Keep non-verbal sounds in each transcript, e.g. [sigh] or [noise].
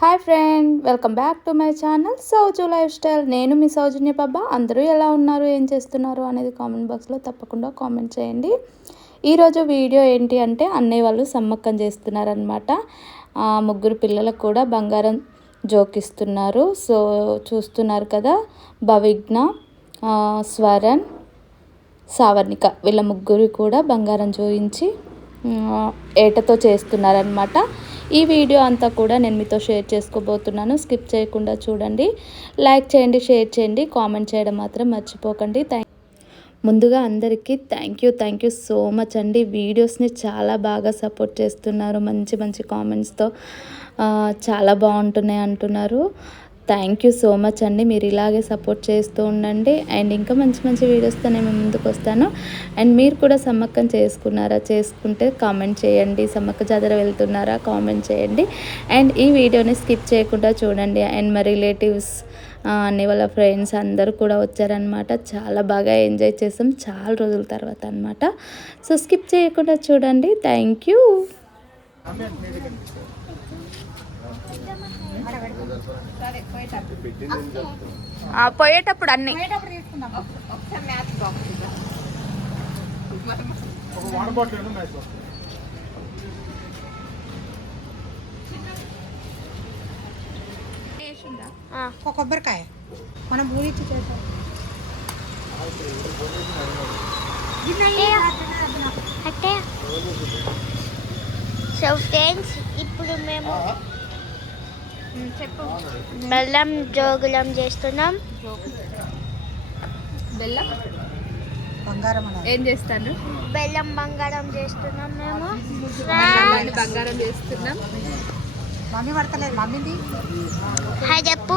Hi friend welcome back to my channel Souju lifestyle నేను మీ సౌజన్య బాబా అందరూ ఎలా ఉన్నారు? ఏం చేస్తున్నారు? అనేది కామెంట్ బాక్స్లో తప్పకుండా కామెంట్ చేయండి. ఈరోజు వీడియో ఏంటి అంటే అన్నయ్య వాళ్ళు సమ్మక్కం చేస్తున్నారనమాట ముగ్గురు పిల్లలకు కూడా బంగారం జోకిస్తున్నారు. సో చూస్తున్నారు కదా భవిజ్ఞ స్వరణ్ స్వరన్ సావర్ణిక. వీళ్ళ ముగ్గురు కూడా బంగారం జోయించి ఏటతో చేస్తున్నారనమాట ఈ వీడియో అంతా కూడా నేను మీతో షేర్ చేసుకోబోతున్నాను. స్కిప్ చేయకుండా చూడండి. లైక్ చేయండి షేర్ చేయండి కామెంట్ చేయడం మాత్రం మర్చిపోకండి. థ్యాంక్ ముందుగా అందరికీ thank you thank you so much అండి. వీడియోస్ని చాలా బాగా సపోర్ట్ చేస్తున్నారు. మంచి మంచి కామెంట్స్తో చాలా బాగుంటున్నాయి అంటున్నారు. థ్యాంక్ యూ సో మచ్ అండి. మీరు ఇలాగే సపోర్ట్ చేస్తూ ఉండండి. అండ్ ఇంకా మంచి మంచి వీడియోస్తో నేను ముందుకు వస్తాను. అండ్ మీరు కూడా సమ్మక్కం చేసుకున్నారా చేసుకుంటే కామెంట్ చేయండి. సమ్మక్క జాతర వెళ్తున్నారా కామెంట్ చేయండి. అండ్ ఈ వీడియోని స్కిప్ చేయకుండా చూడండి. అండ్ మా రిలేటివ్స్ అన్ని వాళ్ళ ఫ్రెండ్స్ అందరూ కూడా వచ్చారనమాట చాలా బాగా ఎంజాయ్ చేసాం చాలా రోజుల తర్వాత అనమాట సో స్కిప్ చేయకుండా చూడండి. Thank you. పోయేటప్పుడు అన్ని. ఒక కొబ్బరికాయ. మనం పూరించి చేద్దాం. అంటే సో ఫ్రెండ్స్ ఇప్పుడు మేము చెప్పు. బెల్లం జోగులం చేస్తున్నాం. బెల్లం? బంగారం ఏం చేస్తాను? బెల్లం బంగారం చేస్తున్నాం మేము. బంగారం చేస్తున్నాం. మమ్మీ పడతలేదు. మమ్మీది? హాయ్ చెప్పు.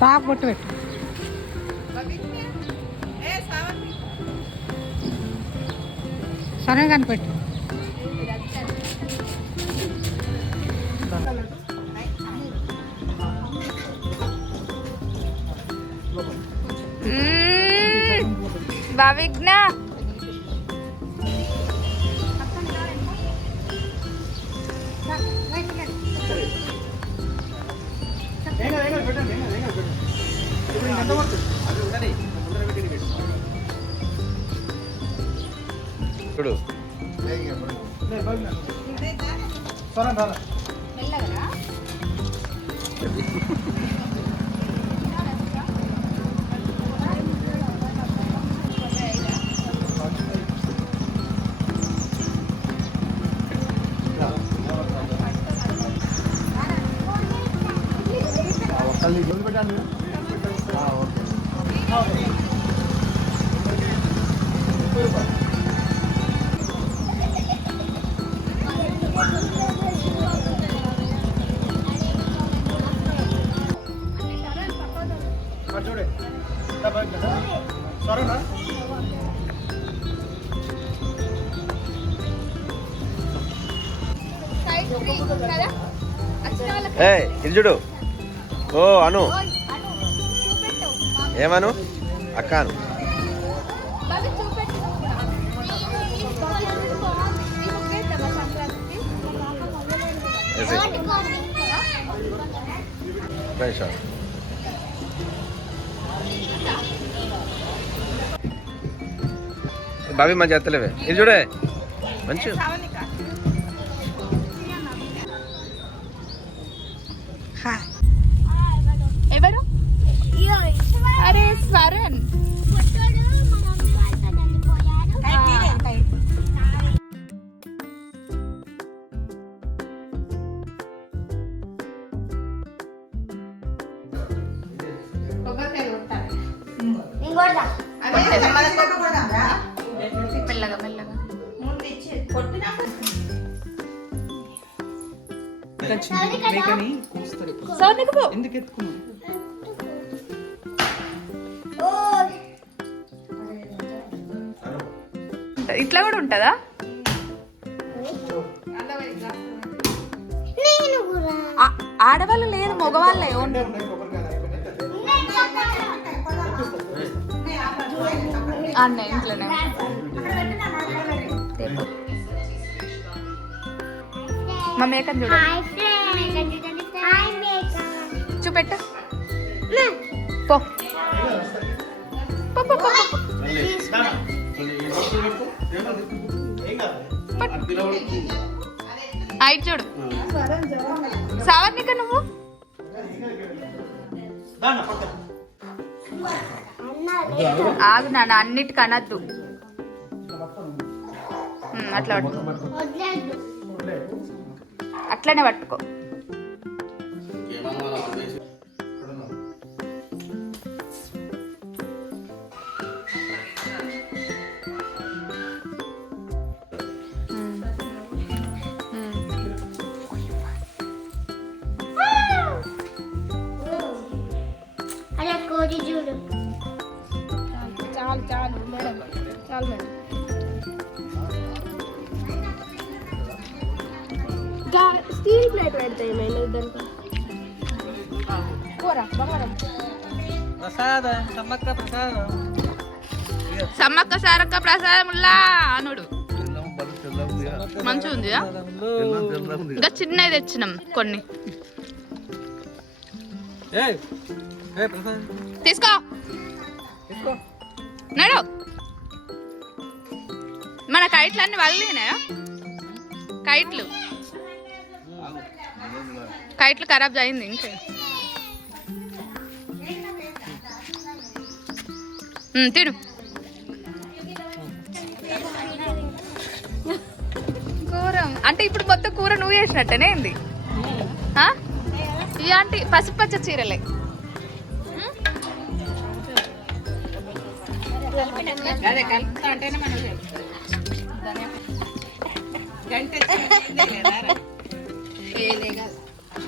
బాగా బొట్టు పెట్టు సరే కనిపెట్టు భవిజ్ఞ ఏ ఇది చూడు ఓ అను ఏమను? అక్కాను. బాబీ మంచి ఎత్తలేవే ఇది చూడే. మంచి. హాయ్ ఎవరు? అరే స్వరన్ మెల్లగా మెల్లగా. ఎత్తుకొచ్చింది మేకని ఎత్తుకున్నావు ఇట్లా కూడా ఉంటుందా? ఆడవాళ్ళు లేదు మగవాళ్ళే. అన్న ఇంట్లోనే. మా మేకని చూడు? చూపెట్టు. పో. పో, పో, అయి చూడు. సావర్నిక నువ్వు? ఆగు నాన్న అన్నిటికి అనద్దు. అట్లా పట్టుకో. అట్లనే పట్టుకో. కోడి చూడు చాలు చాలు మేడం చాలు మేడం స్టీల్ ప్లేట్ పెడతాయి మేము దానికి కూర బంగారం ప్రసాద సమ్మక్క ప్రసాద. సమ్మక్క సారక్క ప్రసాదముల్లా అనుడు. మంచిగా ఉందిగా ఇంకా చిన్నవి తెచ్చినాం కొన్ని. ఏ ప్రసాద్. తీసుకో. నడు. మన కైట్లు అన్ని వల్లినాయా? కైట్లు. కైట్లు ఖరాబ్ అయింది ఇంకా. తిను. కూర. అంటే ఇప్పుడు మొత్తం కూర నువ్వు చేసినట్టేనే ఏంది ఆ? ఇలాంటి పసుపు పచ్చ చీరలే.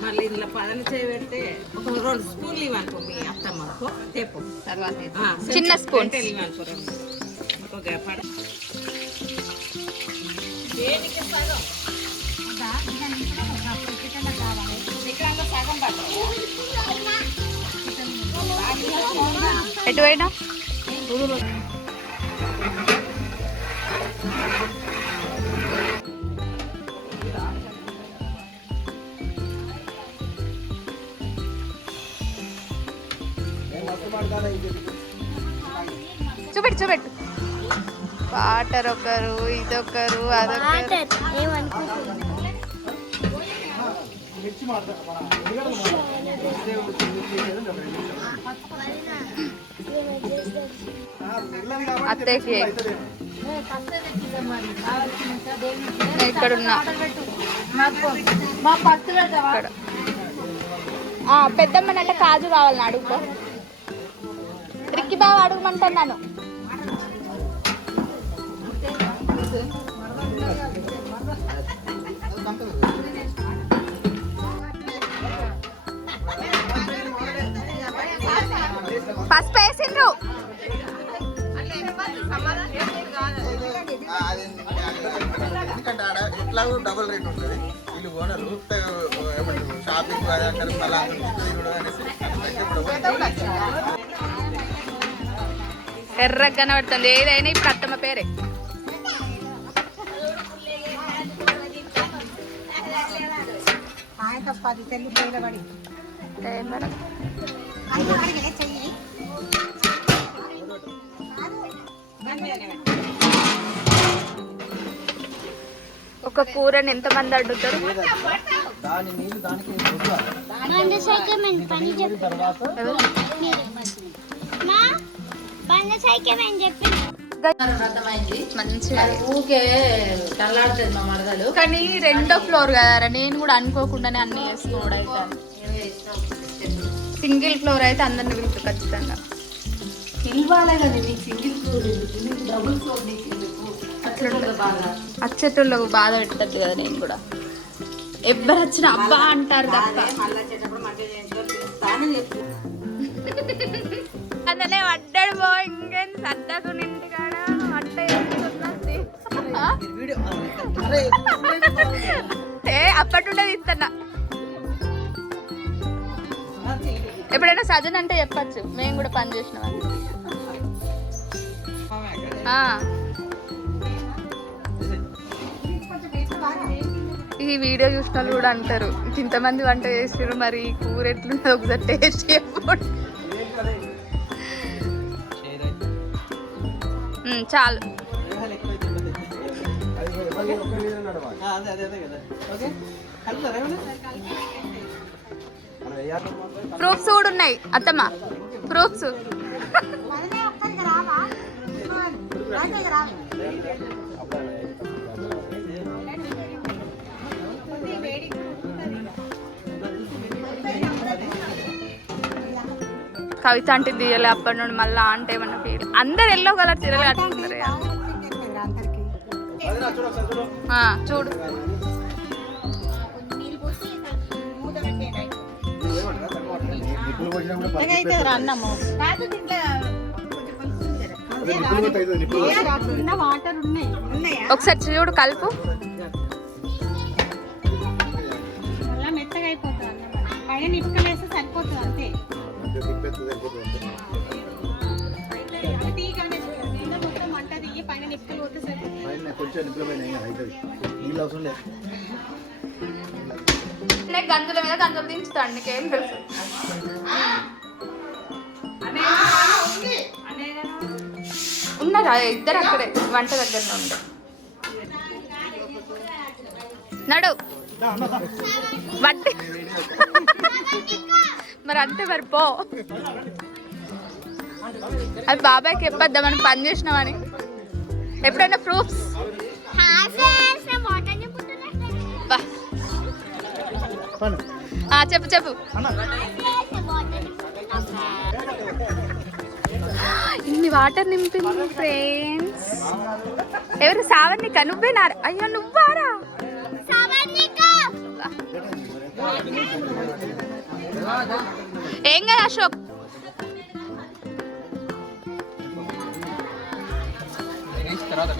మళ్ళీ ఇందులో పదన చేయబెడితే ఒక రెండు స్పూన్లు ఇవ్వనుకో మీ అత్తమ్మకు తెప్పు తర్వాత చిన్న స్పూన్స్. ఇవ్వనుకో రెండు. ఒక పడ. దేనికి సగం సగం పడతాయి ఎటు చూపెట్టు చూపెట్టు. వాటర్ ఒకరు ఇదొకరు అదొకరు. అత్తయ్యకి. ఇక్కడ ఉన్నా ఇక్కడ. ఆ, పెద్దమ్మనంటే కాజు కావాలని అడుగుకో. రిక్కి బాగా అడుగుమంటున్నాను పసుపు వేసిండ్రు ఎట్లాగో డబుల్ రేట్ ఉంటుంది వీళ్ళు ఓనర్లు షాపింగ్ మళ్ళీ ఎర్రగా కనబడుతుంది. ఏదైనా ఇప్పుడు అత్తమ్మ పేరే. ఒక కూరని ఎంతమంది అడుగుతారు? బండ బండ సైకిల్ మేము చెప్పి. మంచిగా. ఊకే తల్లాడుతుంది మా మరదలు. కానీ రెండో ఫ్లోర్ కదరా నేను కూడా అనుకోకుండానే అన్ని వేసుకోవడం అయితే సింగిల్ ఫ్లోర్ అయితే అందరిని పిలుచు ఖచ్చితంగా. పిలవాలే కదా నీకు సింగిల్ ఫ్లోర్ నీకు డబుల్ ఫ్లోర్ నీకు ఎందుకు? అట్లుంటుంది బాగా అచ్చేటోళ్ళకు బాధ పెట్టద్దు కదా నేను కూడా. ఎవ్వరు వచ్చిన అబ్బా అంటారు తప్ప. మళ్ళీ వచ్చేటప్పుడు [laughs] అందులో పడ్డాడు బో ఇంకేం సర్దాకు ఇంటికాడ వంట ఏ అప్పటి ఉండే ఎప్పుడైనా సజన్ అంటే చెప్పచ్చు. మేము కూడా పని చేసినాం ఈ వీడియో చూసిన వాళ్ళు కూడా అంటారు. ఇంతమంది వంట చేసారు మరి కూర ఎట్లుందో ఒకసారి టేస్ట్ చెప్పండి చాలు. ప్రూఫ్స్ కూడా ఉన్నాయి అత్తమ్మ. ప్రూఫ్స్. కవిత అంటే తీయలే అప్పటి నుండి మళ్ళీ అంటే ఏమన్నా అందరు ఎల్లో కలర్ చీరలు కట్టుకున్నారు ఆ, చూడు. ఒకసారి చూడు కలుపు. మెత్తగా అయిపోతుంది అన్నం పైన నిప్పుకలేస్తే సరిపోతుంది అంతే. అవుతుంది నీళ్ళు అవసరం లేదు నేను గంజుల మీద గంజులు దించుతాను నీకేం తెలుసు. ఉన్నారా? ఇద్దరు అక్కడే వంట దగ్గర ఉండే. నడు. వంట. మరి అంతే మరి పో. అది బాబాయ్కి చెప్పొద్దా మనం పని చేసినామని ఎప్పుడైనా ప్రూఫ్స్? చెప్పు చెప్పు. ఇన్ని వాటర్ నింపింది ఫ్రెండ్స్ ఎవరు సావర్ణిక? నువ్వేనారా అయ్యో నువ్వారా? ఏం కదా అశోక్? తర్వాత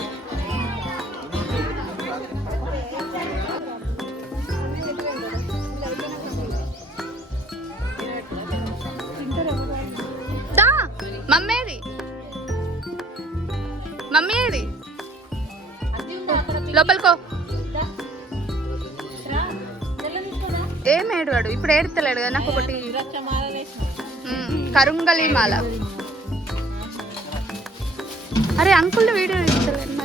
లోపలికో. ఏం ఏడవాడు ఇప్పుడు ఏడుతలేడు కదా నాకు ఒకటి. కరుంగలి మాల. అరే అంకుల్ వీడియో తీస్తలేను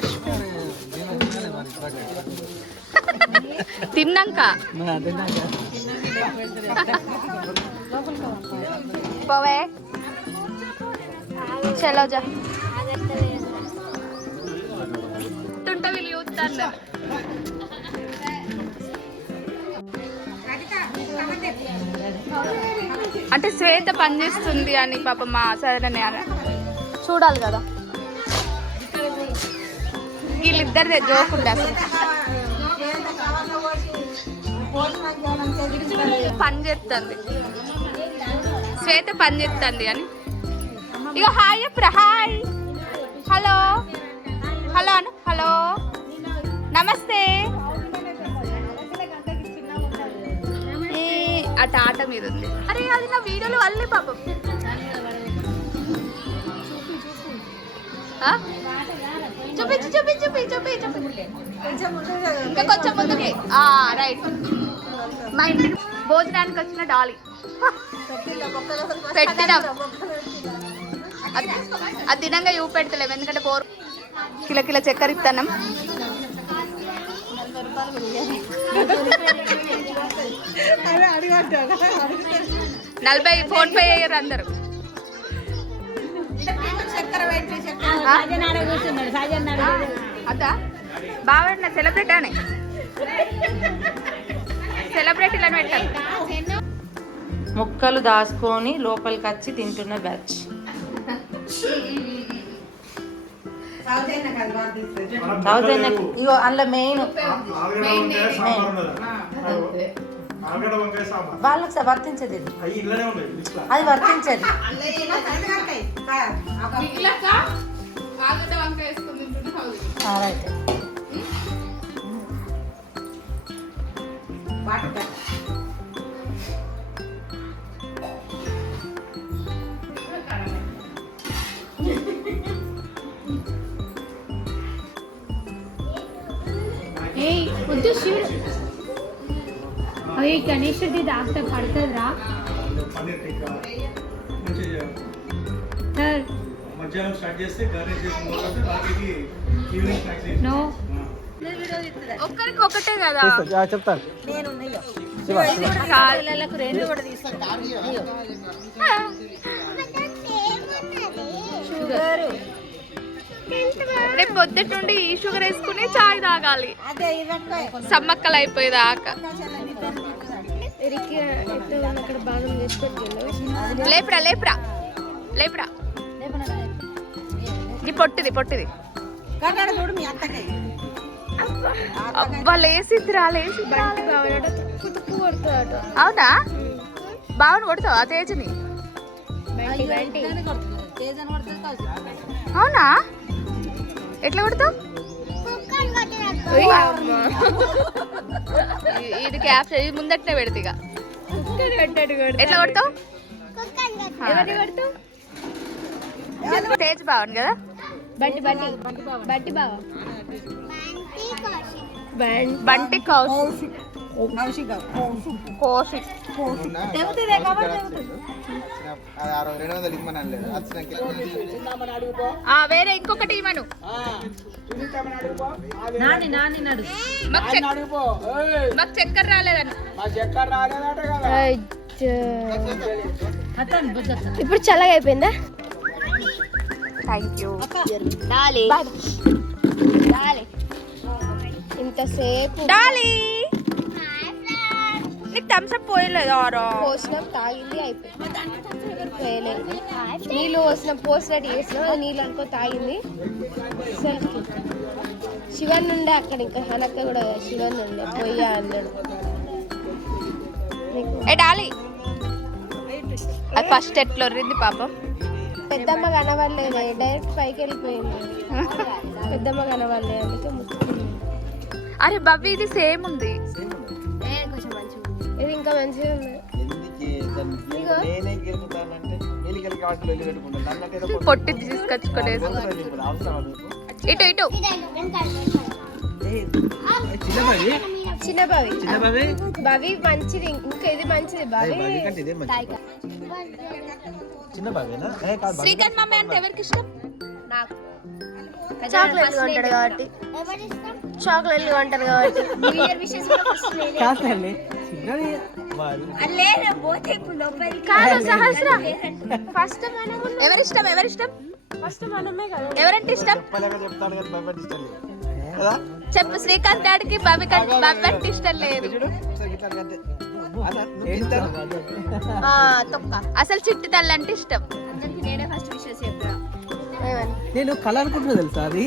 తిన్నాక? పోవే. చలో జా. చూస్తారు అంటే శ్వేత పనిచేస్తుంది అని పాప మా సదరని చూడాలి కదా. వీళ్ళిద్దరిదే జోకుండే అసలు. పని చేస్తుంది శ్వేత పని చేస్తుంది అని. ఇక హాయ్ చెప్పురా హాయ్. హలో. హలో అను. హలో నమస్తే. అటు ఆట మీద ఉంది. అరే అది నా వీడియోలో వల్లే పాపం. ఆ? చూపించు చూపించు చూపి చూపి చూపి ఇంకా కొంచెం ముందుకి. ఆ రైట్ మా ఇంటి భోజనానికి వచ్చిన డాలీ. పెట్టినాం. అది- తినంగా ఇవ్వు పెడతలేము ఎందుకంటే బోర్. కిలో కిలో చక్కెర ఇస్తానం నలభై ఫోన్ పే అయ్యారు అందరు. అదా బాగా నా సెలబ్రేట్ అని సెలబ్రిటీ ఇలా పెట్టాలి. ముక్కలు దాచుకొని లోపలికి వచ్చి తింటున్న బ్యాచ్. సౌజన్య ఇగో అందులో మెయిన్ వాళ్ళకి వర్తించదు ఇది. అది వర్తించదు. రైట్ గణేశుడి తాగితే పడుతుందిరా. సార్. మధ్యాహ్నం స్టార్ట్ చేస్తే గార్నిష్ చేసిన తర్వాత రాత్రికి ఈవినింగ్ స్నాక్స్ చేసి నో. ఒక్కరికి ఒకటే కదా. చెప్తాను రేపు పొద్దుట నుండి ఈ షుగర్ వేసుకుని చాయ్ తాగాలి. సమ్మక్కలు అయిపోయేదాకా. అక్కడ లేపురా లేపురా. లేపురా. ఈ పొట్టిది పొట్టిది. చూడు మీ అత్తకి. అబ్బా. లేసిద్దిరా కొడుతాడు అవునా? బావని కొడతావా తేజని? బంటి బంటి అవునా? ఎట్లా కొడతావు? ఇది క్యాప్షన్ ఇది ముందట్నే పెడితే ఇక. ఎట్లా కొడతావు? ఎవరిని కొడుతావు? తేజ్ బావన్ కదా? బంటి బంటి బంటి బావ. బంటి కౌశిక్. వేరే ఇంకొకటి ఇవ్వను. నాని నాని నడు. మాకు చెక్- మాకు చక్కెర రాలేదని ఇప్పుడు చల్లగా అయిపోయిందా? థ్యాంక్ యూ ఇంతసేపు. డాలీ. నీకు థమ్స్ అప్ పోయలేదు ఆరో? పోసినాం తాగింది అయిపోయింది. నీళ్ళు పోసినాం పోసినట్టు చేసినాం అది నీళ్ళు అనుకో తాగింది. అసలు శివన్ ఉండే అక్కడ ఇంకా హనక్క కూడా శివన్ ఉండే పోయ్యా అన్నాడు. ఏ డాలీ? అది ఫస్ట్ ఎట్లా ఒర్రింది పాపం? పెద్దమ్మ కనవడలేదు డైరెక్ట్ పైకి వెళ్ళిపోయింది. పెద్దమ్మ కనవడలేదు అందుకే ముట్టుకుంది. అరే బవ్వి ఇది సేమ్ ఉంది. ఇది ఇంకా మంచిగా ఉంది. పొట్టి తీసుకొచ్చుకోలేదు. మీకు ఇటు ఇటు. చిన్న బావి బావి మంచిది ఇంకా ఇది మంచిది బావి. చిన్న బావేనా శ్రీకాంత్ మమ్మీ అంటే ఎవరికి ఇష్టం? నాకు. చాక్లెట్ కొంటాడు కాబట్టి. చాక్లెట్లు కొంటారు కాబట్టి. కాదు [laughs] సహస్ర. [laughs] ఫస్ట్ ఎవరిష్టం ఎవరిష్టం? ఎవరంటే ఇష్టం? బాబా చెప్పు శ్రీకాంత్ డాడీకి బవి అంటే ఇష్టం లేదు? తొక్క. అసలు చిట్టి తల్లి అంటే ఇష్టం నేనే ఫస్ట్ విషెస్ చెప్పా నేను కళ అనుకుంటున్నా తెలుసా అది?